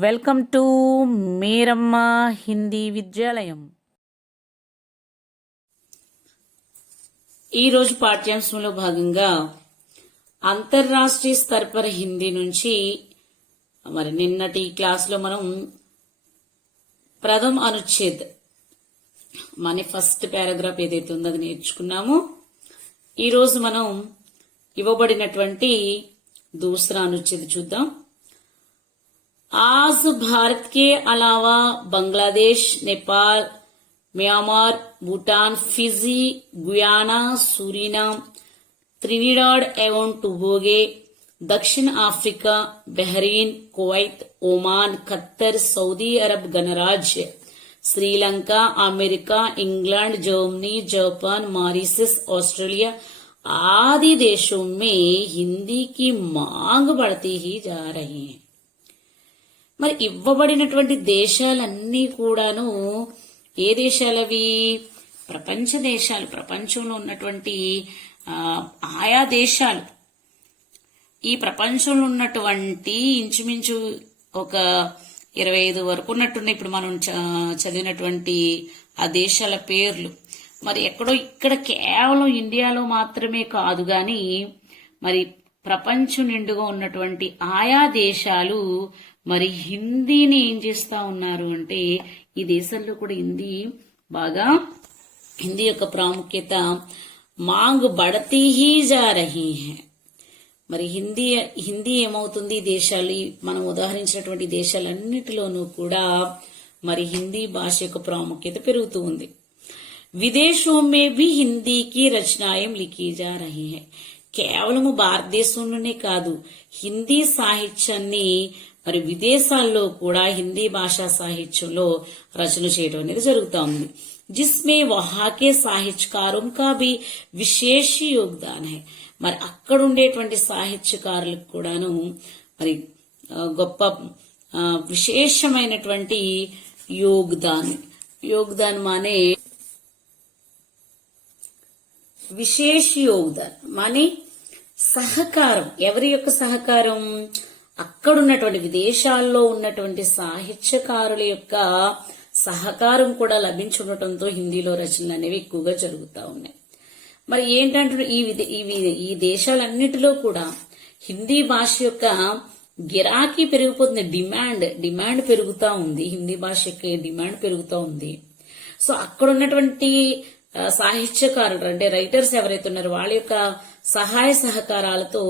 Welcome to మీరమ్మ Hindi విద్యాలయం. ఈరోజు పాఠ్యాంశంలో భాగంగా అంతర్రాష్ట్రీయ స్तर पर హిందీ నుంచి మరి నిన్నటి క్లాస్లో మనం ప్రథమ అనుచ్ఛేద్ మన ఫస్ట్ పారాగ్రాఫ్ ఏదైతే ఉందో అది నేర్చుకున్నామో. ఈరోజు మనం ఇవ్వబడినటువంటి దూసరా అనుచ్ఛేద్ చూద్దాం. आज भारत के अलावा Bangladesh, Nepal, Myanmar, Bhutan, Fiji, Guyana, Suriname, Trinidad एवं टोबैगो, दक्षिण Africa, Bahrain, Kuwait, Oman, Qatar, Saudi Arab गणराज्य, Sri Lanka, America, England, Germany, Japan, Mauritius, Australia आदि देशों में हिंदी की मांग बढ़ती ही जा रही है. మరి ఇవ్వబడినటువంటి దేశాలన్నీ కూడాను ఏ దేశాలవి? ప్రపంచ దేశాలు. ప్రపంచంలో ఉన్నటువంటి ఆయా దేశాలు. ఈ ప్రపంచంలో ఉన్నటువంటి ఇంచుమించు ఒక 25 వరకు ఉన్నట్టున్నాయి ఇప్పుడు మనం చదివినటువంటి ఆ దేశాల పేర్లు. మరి ఎక్కడో ఇక్కడ కేవలం ఇండియాలో మాత్రమే కాదు గాని మరి ప్రపంచం నిండుగా ఉన్నటువంటి ఆయా దేశాలు మరి హిందీని ఏం చేస్తా ఉన్నారు అంటే ఈ దేశాల్లో కూడా హిందీ యొక్క ప్రాముఖ్యత మాంగ్ బడతీ హీ జా రహీ హై. మరి హిందీ ఏమవుతుంది దేశాలు మనం ఉదాహరించినటువంటి దేశాలన్నిటిలోనూ కూడా మరి హిందీ భాష యొక్క ప్రాముఖ్యత పెరుగుతూ ఉంది. విదేశోं में भी हिंदी की रचनाएं लिखी जा रही है. కేవలము భారతదేశంలోనే కాదు హిందీ సాహిత్యాన్ని మరి విదేశాల్లో కూడా హిందీ భాషా సాహిత్యంలో రచన చేయడం అనేది జరుగుతూ ఉంది. జిస్మే వహాకే సాహిత్యకారం కా భీ విశేష యోగదాన్ హై. మరి అక్కడ ఉండేటువంటి సాహిత్యకారులకు కూడాను మరి గొప్ప విశేషమైనటువంటి యోగదాన్ మానే విశేష యోగదాన్ మానే సహకారం. ఎవరి యొక్క సహకారం? అక్కడున్నటువంటి విదేశాల్లో ఉన్నటువంటి సాహిత్యకారుల యొక్క సహకారం కూడా లభించుండటంతో హిందీలో రచనలు అనేవి ఎక్కువగా జరుగుతూ ఉన్నాయి. మరి ఏంటంటే ఈ దేశాలన్నిటిలో కూడా హిందీ భాష యొక్క గిరాకీ పెరిగిపోతుంది. డిమాండ్ పెరుగుతూ ఉంది. హిందీ భాష యొక్క డిమాండ్ పెరుగుతూ ఉంది. సో అక్కడ ఉన్నటువంటి సాహిత్యకారులు అంటే రైటర్స్ ఎవరైతే ఉన్నారో వాళ్ళ యొక్క సహాయ సహకారాలతో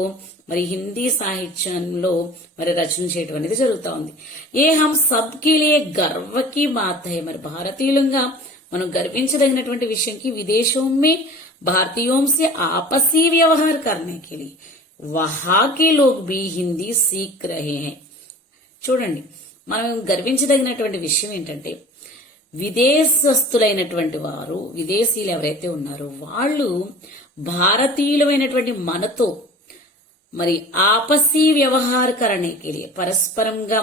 మరి హిందీ సాహిత్యంలో మరి రచన చేయడం అనేది జరుగుతూ ఉంది. ఏ హమ్ సబ్కి లియే గర్వకి బాత్ హై. మరి భారతీయులంగా మనం గర్వించదగినటువంటి విషయంకి విదేశోं में भारतीयों से आपसी व्यवहार करने के लिए वहां के लोग भी हिंदी सीख रहे हैं. చూడండి, మనం గర్వించదగినటువంటి విషయం ఏంటంటే విదేశస్తులైనటువంటి వారు, విదేశీయులు ఎవరైతే ఉన్నారో వాళ్ళు భారతీయులమైనటువంటి మనతో మరి ఆపసీ వ్యవహారకరణకి పరస్పరంగా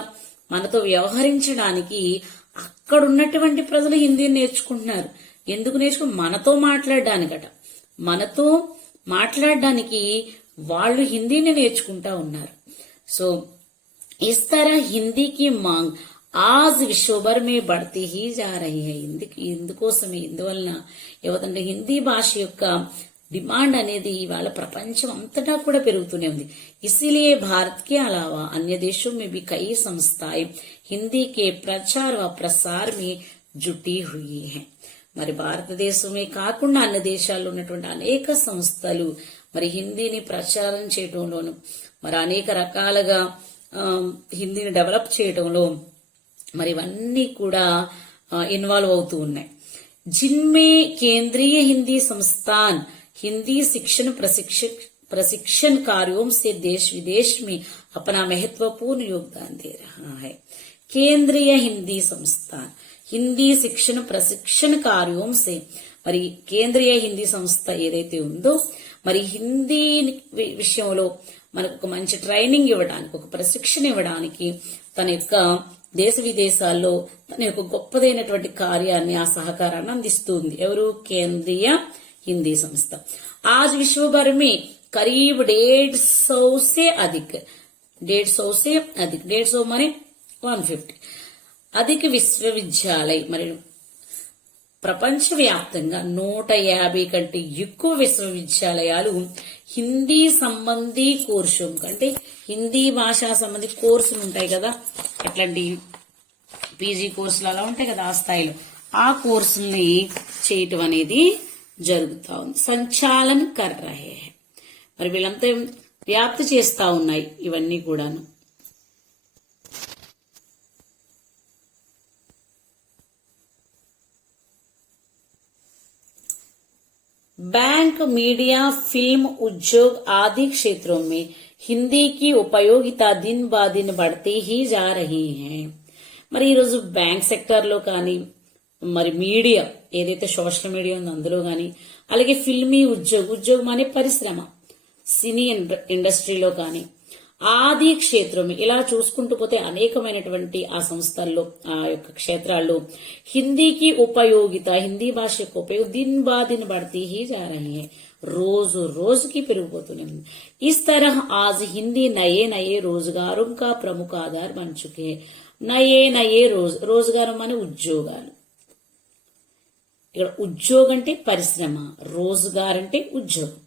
మనతో వ్యవహరించడానికి అక్కడున్నటువంటి ప్రజలు హిందీని నేర్చుకుంటున్నారు. ఎందుకు మనతో మాట్లాడడానికట. మనతో మాట్లాడడానికి వాళ్ళు హిందీని నేర్చుకుంటా ఉన్నారు. సో ఇస్ తరహ హిందీకి మాంగ్ ఆజ్ విశ్వభర్ మే బడ్తీ హీ జా రహీ హై. ఇందువలన ఏవతంటే హిందీ భాష యొక్క డిమాండ్ అనేది ఇవాళ ప్రపంచం అంతటా కూడా పెరుగుతూనే ఉంది. ఇసిలియే భారత్ కే అలావా అన్య దేశోं में भी कई संस्थाएं हिंदी के प्रचार व प्रसार में जुटी हुई हैं. మరి భారతదేశమే కాకుండా అన్ని దేశాల్లో ఉన్నటువంటి అనేక సంస్థలు మరి హిందీని ప్రచారం చేయడంలోను మరి అనేక రకాలుగా హిందీని డెవలప్ చేయడంలో మరి ఇవన్నీ కూడా ఇన్వాల్వ్ అవుతూ ఉన్నాయి. జిన్మే కేంద్రీయ హిందీ సంస్థాన్ हिंदी शिक्षण प्रशिक्षण कार्यों से देश विदेश में अपना महत्वपूर्ण योगदान दे रहा है. केंद्रीय हिंदी संस्थान హిందీ శిక్షణ ప్రశిక్షణ కార్యం సే మరి కేంద్రీయ హిందీ సంస్థ ఏదైతే ఉందో మరి హిందీ విషయంలో మనకు ఒక మంచి ట్రైనింగ్ ఇవ్వడానికి, ఒక ప్రశిక్షణ ఇవ్వడానికి తన యొక్క దేశ విదేశాల్లో తన యొక్క గొప్పదైనటువంటి కార్యాన్ని, ఆ సహకారాన్ని అందిస్తుంది. ఎవరు? కేంద్రీయ हिंदी संस्था. आज विश्व भर में करीब 150 से अधिक 150 माने 150. అధిక విశ్వవిద్యాలయ మరి ప్రపంచవ్యాప్తంగా 150 కంటే ఎక్కువ విశ్వవిద్యాలయాలు హిందీ సంబంధీ కోర్సు అంటే హిందీ భాషా సంబంధి కోర్సులు ఉంటాయి కదా, ఎట్లాంటి పీజీ కోర్సులు అలా ఉంటాయి కదా, ఆ స్థాయిలో ఆ కోర్సుల్ని చేయటం అనేది జరుగుతా ఉంది. సంచాలన్ కర్ రహే హై. మరి వీళ్ళంతా వ్యాప్తి చేస్తా ఉన్నాయి ఇవన్నీ కూడాను. बैंक, मीडिया, फिल्म, उद्योग आदि क्षेत्रों में हिंदी की उपयोगिता दिन ब दिन बढ़ती ही जा रही है. మరి ఈరోజు బ్యాంక్ సెక్టర్ లో కానీ, మరి మీడియా ఏదైతే సోషల్ మీడియా ఉందో అందులో కానీ, అలాగే ఫిల్మీ ఉద్యోగం అనే పరిశ్రమ, సినీ ఇండస్ట్రీలో కానీ, ఆది క్షేత్రం ఇలా చూసుకుంటూ పోతే అనేకమైనటువంటి ఆ సంస్థల్లో ఆ యొక్క క్షేత్రాల్లో హిందీకి ఉపయోగిత, హిందీ భాష యొక్క ఉపయోగం దిన్ బా దిన్ బడతీ హీ జా రహీ హై, రోజు రోజుకి పెరిగిపోతూనే ఉంది. ఇస్ తరహ్ ఆజ్ హిందీ నయే నయే రోజ్గారోं का प्रमुख आधार बन चुके हैं. నయే నయే రోజ్గారం అనే ఉద్యోగాలు. ఇక్కడ ఉద్యోగం అంటే పరిశ్రమ, రోజ్గార్ అంటే ఉద్యోగం.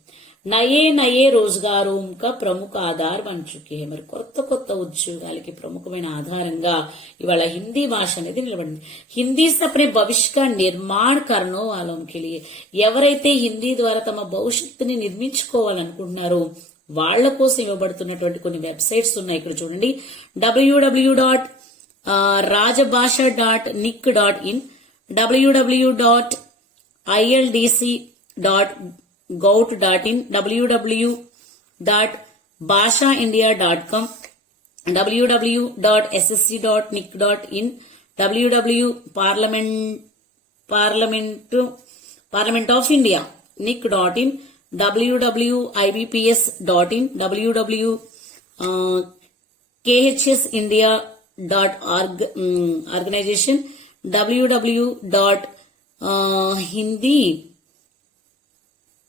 నయే నయే రోజ్గారోं का प्रमुख आधार बन चुके हैं. మరి కొత్త కొత్త ఉద్యోగాలకి ప్రముఖమైన ఆధారంగా ఇవాళ హిందీ భాష అనేది నిలబడింది. హిందీ से अपने भविष्य का निर्माण करने वालों के लिए, ఎవరైతే హిందీ ద్వారా తమ భవిష్యత్తుని నిర్మించుకోవాలనుకుంటున్నారో వాళ్ల కోసం ఇవ్వబడుతున్నటువంటి కొన్ని వెబ్సైట్స్ ఉన్నాయి. ఇక్కడ చూడండి, www.rajabhasha.nic.in, www.ildc.gout.in, www.bhashaindia.com, www.ssc.nic.in, www.parliament.of.india.nic.in, www.ibps.in, www.khsindia.org organization, www.hindi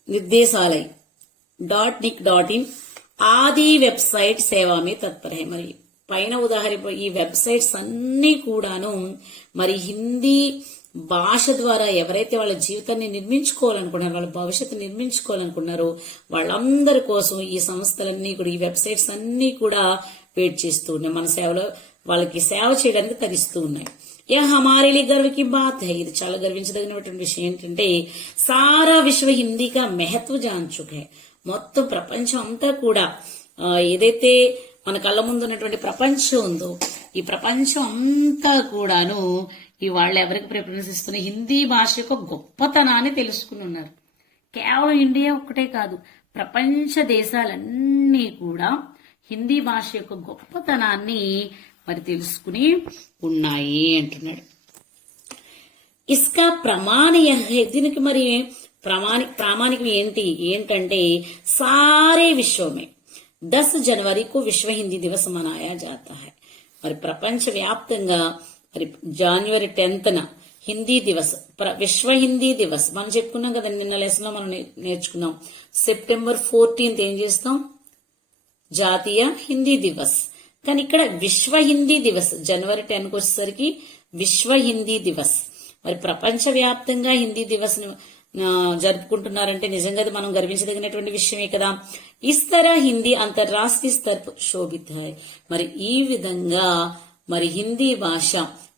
निर्देशालय.nic.in ఆది వెబ్సైట్ సేవా మే తత్పర హై. మరి పైన ఉదాహరణ ఈ వెబ్సైట్స్ అన్ని కూడాను మరి హిందీ భాష ద్వారా ఎవరైతే వాళ్ళ జీవితాన్ని నిర్మించుకోవాలనుకున్నారో, వాళ్ళ భవిష్యత్తు నిర్మించుకోవాలనుకున్నారో వాళ్ళందరి కోసం ఈ సంస్థలన్నీ కూడా, ఈ వెబ్సైట్స్ అన్ని కూడా వెయిట్ చేస్తూ ఉన్నాయి. మన సేవలో వాళ్ళకి సేవ చేయడానికి తరిస్తూ ఉన్నాయి. యా హమారే లియే గర్వ కి బాత్ హై. ఇది చాలా గర్వించదగినటువంటి విషయం ఏంటంటే సారా విశ్వ హిందీ కా మహత్వ జాన్ చుకే. మొత్తం ప్రపంచం అంతా కూడా ఏదైతే మన కళ్ళ ముందు ఉన్నటువంటి ప్రపంచం ఉందో ఈ ప్రపంచం అంతా కూడాను ఈ వాళ్ళు ఎవరికి ప్రిఫరెన్స్ ఇస్తున్న హిందీ భాష యొక్క గొప్పతనాన్ని తెలుసుకుని ఉన్నారు. కేవలం ఇండియా ఒక్కటే కాదు, ప్రపంచ దేశాలన్నీ కూడా హిందీ భాష యొక్క గొప్పతనాన్ని మరి తెలుసుకుని ఉన్నాయి అంటున్నాడు. ఇస్కా ప్రమాణ దీనికి మరి ప్రామాణికం ఏంటంటే సారే విశ్వమే 10 जनवरी को विश्व हिंदी दिवस मनाया जाता है. మరి ప్రపంచ వ్యాప్తంగా మరి జనవరి 10న హిందీ దివస్, విశ్వ హిందీ దివస్ మనం చెప్పుకున్నాం కదా, నిన్న లెసన్ లో మనం నేర్చుకున్నాం. సెప్టెంబర్ 14th ఏం చేస్తాం, జాతీయ హిందీ దివస్. కానీ ఇక్కడ విశ్వ హిందీ దివస్ జనవరి 10కు వచ్చేసరికి విశ్వ హిందీ దివస్. మరి ప్రపంచ వ్యాప్తంగా హిందీ దివస్ జరుపుకుంటున్నారంటే నిజంగా అది మనం గర్వించదగినటువంటి విషయమే కదా. ఇస్ తరహ్ హిందీ అంతర్రాష్ట్రీయ స్తర్ పర్ శోభిత హై. మరి ఈ విధంగా మరి హిందీ భాష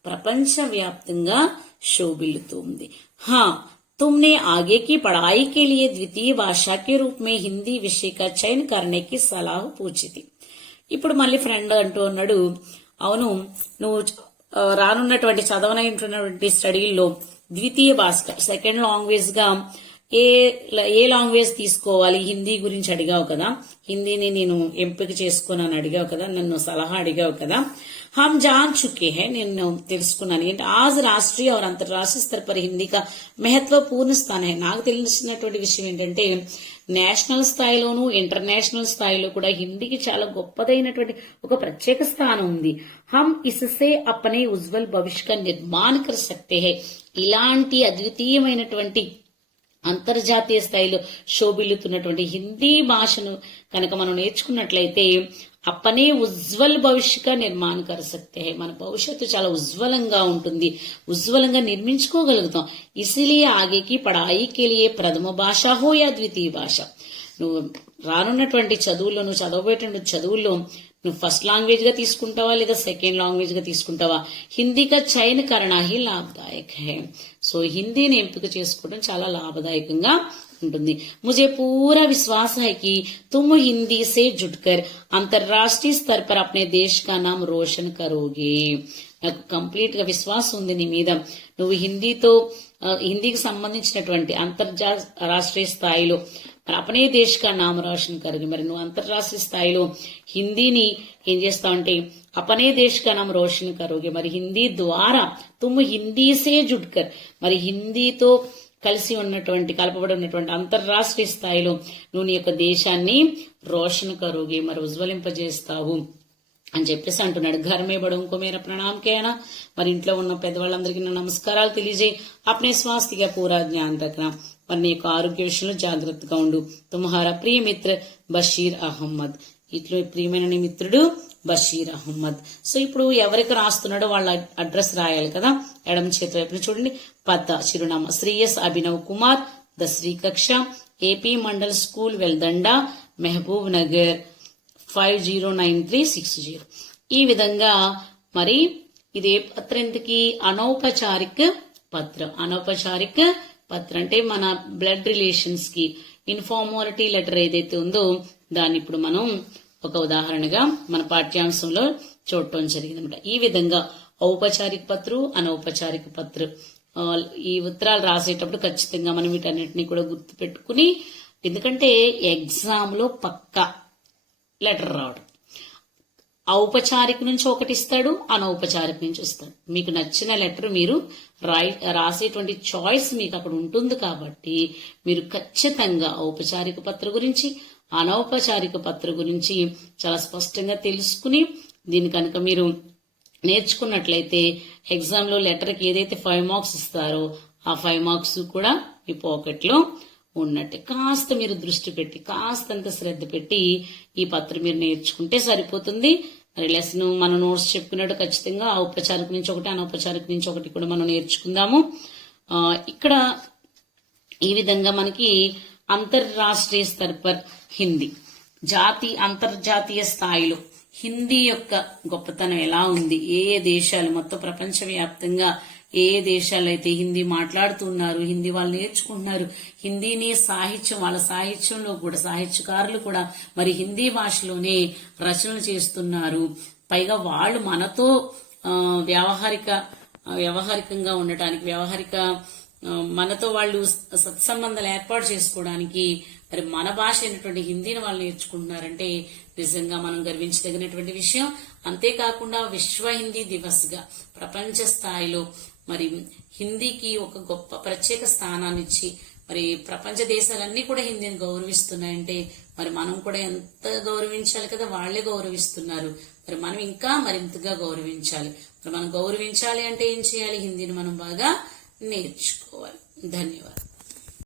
ప్రపంచ వ్యాప్తంగా శోభిల్లుతుంది. హా तुमने आगे की पढ़ाई के लिए द्वितीय भाषा के रूप में हिंदी विषय का चयन करने की सलाह पूछी थी. ఇప్పుడు మళ్ళీ ఫ్రెండ్ అంటూ ఉన్నాడు, అవును నువ్వు రానున్నటువంటి చదవనటువంటి స్టడీల్లో ద్వితీయ భాష, సెకండ్ లాంగ్వేజ్ గా ఏ లాంగ్వేజ్ తీసుకోవాలి, హిందీ గురించి అడిగావు కదా, హిందీని నేను ఎంపిక చేసుకోనని అడిగావు కదా, నన్ను సలహా అడిగావు కదా. हम जान चुके हैं, నేను తెలుసుకున్నాను ఏంటి, आज राष्ट्रीय और अंतर्राष्ट्रीय स्तर पर हिंदी का महत्वपूर्ण स्थान है. నాకు తెలిసినటువంటి విషయం ఏంటంటే నేషనల్ స్థాయిలోను ఇంటర్నేషనల్ స్థాయిలో కూడా హిందీకి చాలా గొప్పదైనటువంటి ఒక ప్రత్యేక స్థానం ఉంది. हम इससे अपने उज्जवल भविष्य का निर्माण कर सकते हैं. ఇలాంటి అద్వితీయమైనటువంటి అంతర్జాతీయ స్థాయిలో శోభిల్లుతున్నటువంటి హిందీ భాషను కనుక మనం నేర్చుకున్నట్లయితే अपने ఉజ్వల్ భవిష్య కా నిర్మాణ కర్ సక్తే హై. మన భవిష్యత్తు చాలా ఉజ్వలంగా ఉంటుంది, ఉజ్వలంగా నిర్మించుకోగలుగుతాం. ఇసిలియే ఆగేకి పడాయి కే లియే ప్రథమ భాష హో యా ద్వితీయ భాష, నువ్వు రానున్నటువంటి చదువుల్లో, నువ్వు చదవబోయేటువంటి చదువుల్లో నువ్వు ఫస్ట్ లాంగ్వేజ్ గా తీసుకుంటావా లేదా సెకండ్ లాంగ్వేజ్ గా తీసుకుంటావా, హిందీ కా చయన్ కరనా హీ లాభదాయక్ హై. సో హిందీని ఎంపిక చేసుకోవడం చాలా లాభదాయకంగా ఉంటుంది. मुझे पूरा विश्वास है कि तुम हिंदी से जुड़कर अंतर्राष्ट्रीय स्तर पर अपने देश का नाम रोशन करोगे. నాకు కంప్లీట్ గా విశ్వాసం ఉంది నీ మీద. నువ్వు హిందీకి సంబంధించినటువంటి అంతర్రాష్ట్రీయ స్థాయిలో మరి అపనే దేశ్ కా నామ్ రోషన్ కరోగే, మరి నువ్వు అంతర్రాష్ట్రీయ స్థాయిలో హిందీని ఏం చేస్తావంటే అపనే దేశ్ కా నామ్ రోషన్ కరోగే, మరి హిందీ ద్వారా తుమ్ హిందీ సే జుడ్కర్, మరి హిందీతో కలిసి ఉన్నటువంటి కలపబడి ఉన్నటువంటి అంతర్రాష్ట్రీయ స్థాయిలో నువ్వు నీ యొక్క దేశాన్ని రోషన్ కరోగే, మరి ఉజ్వలింపజేస్తావు అని చెప్పేసి అంటున్నాడు. ఘర్మే బడంకో మేర ప్రణామ్ కేనా, మరి ఇంట్లో ఉన్న పెద్దవాళ్ళందరికీ నా నమస్కారాలు తెలియజేయి. అప్నే స్వాస్థిగా పూరా జ్ఞాన్ రఖనా, మరి నీ యొక్క ఆరోగ్య విషయంలో జాగ్రత్తగా ఉండు. తుమ్హారా ప్రియ మిత్ర బషీర్ అహ్మద్, ఇట్లో ప్రియమైన నీ మిత్రుడు బషీర్ అహ్మద్. సో ఇప్పుడు ఎవరికి రాస్తున్నాడో వాళ్ళ అడ్రస్ రాయాలి కదా. ఎడమ చేతి వైపున చూడండి, పద్ద చిరునామా శ్రీఎస్ అభినవ్ కుమార్, దశ్రీ కక్ష, ఏపీ మండల్ స్కూల్ వెల్దండా, మహబూబ్ నగర్ 509360. ఈ విధంగా మరి ఇదే పత్రం ఎందుకి అనౌపచారిక పత్రం. అనౌపచారిక పత్రం అంటే మన బ్లడ్ రిలేషన్స్ కి ఇన్ఫార్మాలిటీ లెటర్ ఏదైతే ఉందో దాన్ని ఇప్పుడు మనం ఒక ఉదాహరణగా మన పాఠ్యాంశంలో చూడటం జరిగిందన్నమాట. ఈ విధంగా ఔపచారిక పత్రం, అనౌపచారిక పత్రం, ఈ ఉత్తరాలు రాసేటప్పుడు ఖచ్చితంగా మనం వీటన్నిటిని కూడా గుర్తు పెట్టుకుని, ఎందుకంటే ఎగ్జామ్ లో పక్కా లెటర్ రావడం, ఔపచారిక నుంచి ఒకటి ఇస్తాడు, అనౌపచారిక నుంచి ఇస్తాడు. మీకు నచ్చిన లెటర్ మీరు రాసేటువంటి చాయిస్ మీకు అక్కడ ఉంటుంది కాబట్టి మీరు ఖచ్చితంగా ఔపచారిక పత్రం గురించి, అనౌపచారిక పత్రం గురించి చాలా స్పష్టంగా తెలుసుకుని దీని కనుక మీరు నేర్చుకున్నట్లయితే ఎగ్జామ్ లో లెటర్కి ఏదైతే 5 మార్క్స్ ఇస్తారో ఆ 5 మార్క్స్ కూడా మీ పాకెట్ లో ఉన్నట్టే. కాస్త మీరు దృష్టి పెట్టి, కాస్తంత శ్రద్ధ పెట్టి ఈ పత్రం మీరు నేర్చుకుంటే సరిపోతుంది. మరి లెసన్ మన నోట్స్ చెప్పుకున్నట్టు ఖచ్చితంగా ఔపచారిక నుంచి ఒకటి, అనౌపచారిక నుంచి ఒకటి కూడా మనం నేర్చుకుందాము. ఇక్కడ ఈ విధంగా మనకి అంతర్రాష్ట్రీయ స్థర్ పర్ హిందీ, అంతర్జాతీయ స్థాయిలో హిందీ యొక్క గొప్పతనం ఎలా ఉంది, ఏ ఏ దేశాలు మొత్తం ప్రపంచవ్యాప్తంగా ఏ ఏ దేశాలు అయితే హిందీ మాట్లాడుతున్నారు, హిందీ వాళ్ళు నేర్చుకుంటున్నారు, హిందీని సాహిత్యం, వాళ్ళ సాహిత్యంలో కూడా సాహిత్యకారులు కూడా మరి హిందీ భాషలోనే రచనలు చేస్తున్నారు. పైగా వాళ్ళు మనతో వ్యవహారికంగా ఉండటానికి, మనతో వాళ్ళు సత్సంబంధాలు ఏర్పాటు చేసుకోవడానికి మరి మన భాష అయినటువంటి హిందీని వాళ్ళు నేర్చుకుంటున్నారంటే నిజంగా మనం గర్వించదగినటువంటి విషయం. అంతేకాకుండా విశ్వ హిందీ దివస్ గా ప్రపంచ స్థాయిలో మరి హిందీకి ఒక గొప్ప ప్రత్యేక స్థానాన్ని ఇచ్చి మరి ప్రపంచ దేశాలన్నీ కూడా హిందీని గౌరవిస్తున్నాయంటే మరి మనం కూడా ఎంత గౌరవించాలి కదా. వాళ్లే గౌరవిస్తున్నారు, మరి మనం ఇంకా మరింతగా గౌరవించాలి. మరి మనం గౌరవించాలి అంటే ఏం చేయాలి, హిందీని మనం బాగా నేర్చుకోవాలి. ధన్యవాదాలు.